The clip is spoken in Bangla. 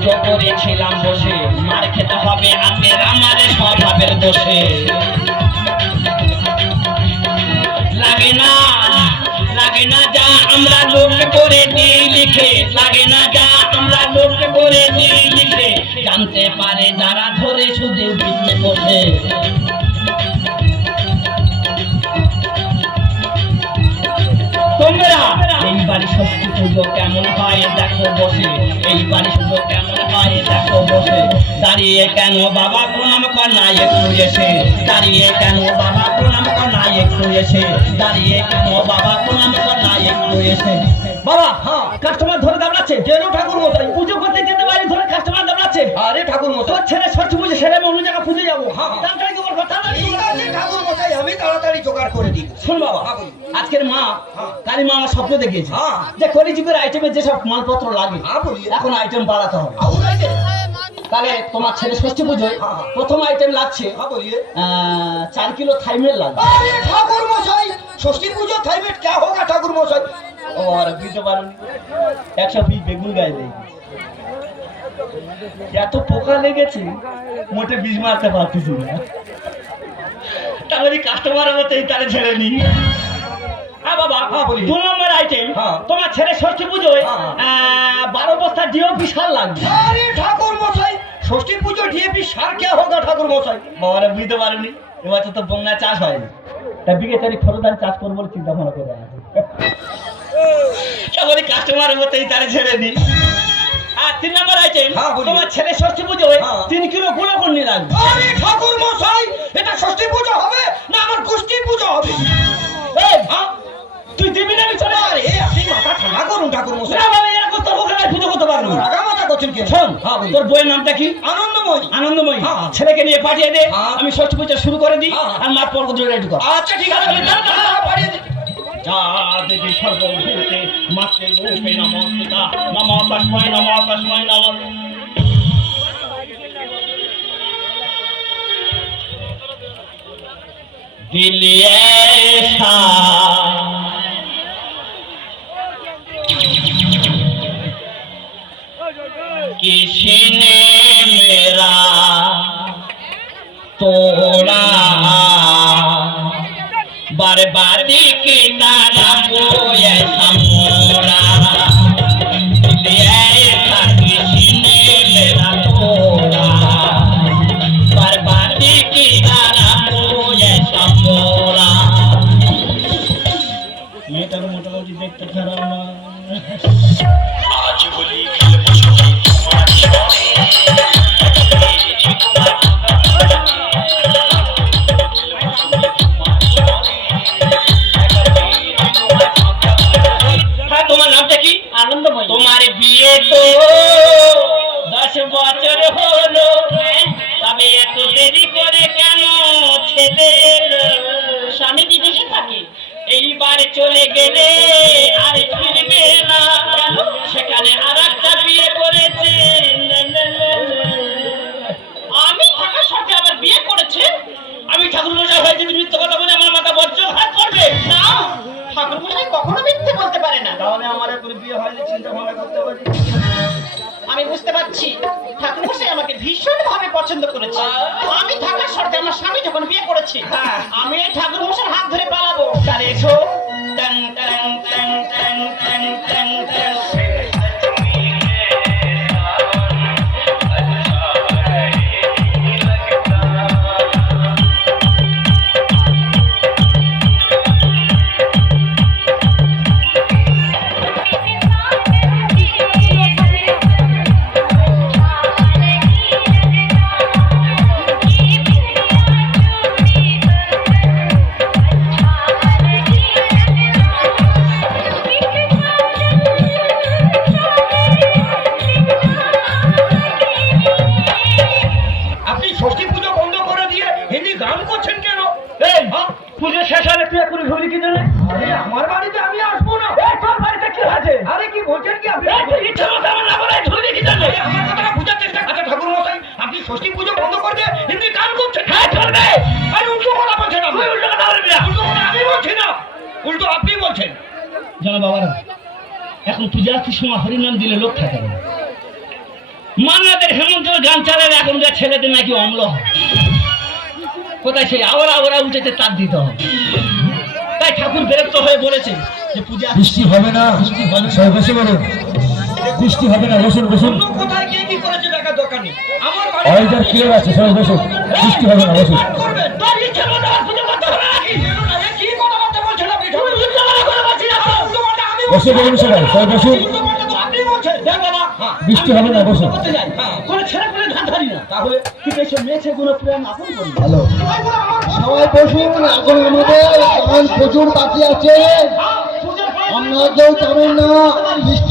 পুজো করেছিলাম বসে, মার খেতে হবে আজকে আমার স্বভাবের দোষে। লাগে না যা আমরা লোক করে দিই লিখে, লাগে না যা আমরা লোক করে দিই লিখে, জানতে পারে যারা ধরে শুধু বিচ্ছে বসে। তোমরা এই বাড়ি ষষ্ঠী পুজো কেমন হয় দেখো বসে, এই বাড়ি পুজো কেমন হয় দেখো বসে। দাঁড়িয়ে কেন বাবা প্রণাম কর না একটু এসে, দাঁড়িয়ে কেন বাবা প্রণাম কর না একটু এসে, দাঁড়িয়ে কেন বাবা প্রণাম কর না একটু এসে। বাবা হ্যাঁ কাস্টমার ধরে দাঁড়াচ্ছে। কেন ঠাকুর মশাই? পুজো করতে যেতে বাড়ি ধরে কাস্টমার দাঁড়াচ্ছে। আরে ঠাকুর মশাই, তোর ছেলে ষষ্ঠী পুজো সেরে অন্য জায়গায় পুজো যাবো। হ্যাঁ তাড়াতাড়ি কি বলবো? ঠাকুর মশাই আমি তাড়াতাড়ি জোগাড় করে দিব। শোন বাবা, আজকের মা কালী মা আমার স্বপ্ন দেখিয়েছে যে কলিযুগের আইটেমের যেসব মালপত্র লাগে এখন আইটেম বাড়াতে হবে। তাহলে তোমার ছেলে ষষ্ঠী পুজোয় প্রথম আইটেম লাগছে 4 কিলো থাইমেল লাগবে। अरे ठाकुर मशाई षष्ठी पूजा थाईमेट क्या होगा ठाकुर मशाई? और বুঝতে পারো 100 পিস বেগুন গায়ে দেই, এত পোকা লেগেছে মোটে বীজ মারতে পারতেছি না। তাহলে কাস্টমারের মতোই তারে ছেড়ে নি। হ্যাঁ বাবা, 2 নম্বর আইটেম তোমার ছেলে ষষ্ঠী পুজোয় 12 বস্তা ডিওপি সার লাগবে। अरे ठाकुर मशाई षष्ठी पूजा डीएपी सार क्या होगा ठाकुर मशाई? বাবারা বুঝতে পারেনি এবার তো বন্যা চাষ হয়নি, তা বিঘে চারি খরদান চাষ করবো বলে চিন্তা ভাবনা করে আছে। তাহলে কাস্টমারের মতোই তারে ছেড়ে নি। আর 3 নম্বর আইটেম তোমার ছেলে ষষ্ঠী পুজোয় 3 কিলো গুঁড়ো লাগবে। अरे ठाकुर मशाई এটা ষষ্ঠী পূজা হবে না আমার গোষ্ঠী পূজা হবে? এই তুই দিবি না? আমি চলে আরে আপনি মাথা ঠান্ডা করুন ঠাকুর মশাই। না বাবা এরকম তো ওখানে পুজো করতে পারবো না। রাগা মাথা করছেন কেন? শোন তোর বইয়ের নামটা কি? আনন্দময়ী। আনন্দময়ী। ছেলেকে নিয়ে পাঠিয়ে দে, আমি ষষ্ঠী পুজো শুরু করে দিই আর মার পর ধরে রেডি কর। আচ্ছা ঠিক আছে আমি পাঠিয়ে দিচ্ছি। যা দেবী সর্বভূতে মাতৃরূপে নমস্তুতা, নমো তস্মৈ নমো তস্মৈ নমঃ। দিলিয়ে किसी ने मेरा तोड़ा, बर्बादी की तरह वो ऐसा मोड़ा, ऐसा किसी ने मेरा तोड़ा, बर्बादी की तरह वो ऐसा मोड़ा। মেয়েটার মোটামুটি দেখতে খারাপ না। আজ বলি তোমার নামটা কি? আনন্দময়ী। তোমার বিয়ে তো 10 বছর হলো, তবে এত দেরি করে কেন ছেলে? স্বামী বিদেশে থাকে, এইবার চলে গেলে আর ফিরবে না, সেখানে আর একটা বিয়ে করেছে। আমি থাকার সাথে আবার বিয়ে করেছে? আমি ঠাকুর মশাই হয়ে যদি মিথ্যে কথা বলে আমার মাথা বজ্রঘাত করবে না। ঠাকুর মশাই কখনো মিথ্যে বলতে পারে না। তাহলে আমার এখন বিয়ে হয়নি চিন্তা ভাবনা করতে পারি। আমি বুঝতে পারছি ঠাকুর মশাই আমাকে ভীষণ ভাবে পছন্দ করেছে। আমি থাকার শর্তে আমার স্বামী যখন বিয়ে করেছে আমি ঠাকুর মশাইয়ের হাত ধরে পালাবো। তাহলে এসো। টং টং টং টং টং টং টং। পুজো শেষ হলে তুই এখনই ভুলি কি জানে? আরে আমার বাড়িতে আমি আসবো না। তোর বাড়িতে কি আছে? আরে কি বলছেন কি আপনি? ইচ্ছা মতো আমার না বলে ভুলি কি জানে? আমার কথাটা বুঝার চেষ্টা করুন ঠাকুর মশাই। আপনি ষষ্ঠী পুজো বন্ধ করে দিয়ে হিন্দি গান করছেন। হ্যাঁ চলবে। আরে উল্টো কথা বলছেন আপনি। উল্টো কথা বলবি না। উল্টো কথা আমি বলছি না, উল্টো আপনি বলছেন। জানো বাবারা, এখন পূজার সময় হরিনাম দিলে লোক থাকে না। মান্নাদের হেমন্তের গান চালালে এখনকার ছেলেদের নাকি অম্ল হয়। কোথায় সেই আওরা ওরা উঠেছে তার দিতে হবে। তাই ঠাকুর বিরক্ত হয়ে বলেছে যে পূজা বৃষ্টি হবে না, সবাই বসে বলুন। বৃষ্টি হবে না, বসুন বসুন। অন্য কোথায় কে কি করেছে দেখার দরকার নেই। আমার বাড়ি ওয়েদার ক্লিয়ার আছে, সবাই বসুন। বৃষ্টি হবে না, বসুন। করবেন তোর ইচ্ছে মতো আর পুজো করতে হবে নাকি? এ কি কথাবার্তা বলছেন আপনি? তুমি উল্টোপাল্টা করে বলছি না। উল্টোপাল্টা আমি বলছি। বসে বলুন সবাই, সবাই বসুন। উল্টোপাল্টা তো আপনি বলছেন। দেখ বাবা, বৃষ্টি হবে না, বসুন। করতে যাই কোনো ছেলে পেলে ধান ধারি না তাহলে ঠিক আছে মেয়েছে কোনো প্রেম আপন করি ভালো, সবাই বলে আমার সবাই বসুন। এখন আমাদের গান প্রচুর বাকি আছে, পূজার পরে আমরা কেউ তেমন না। বৃষ্টি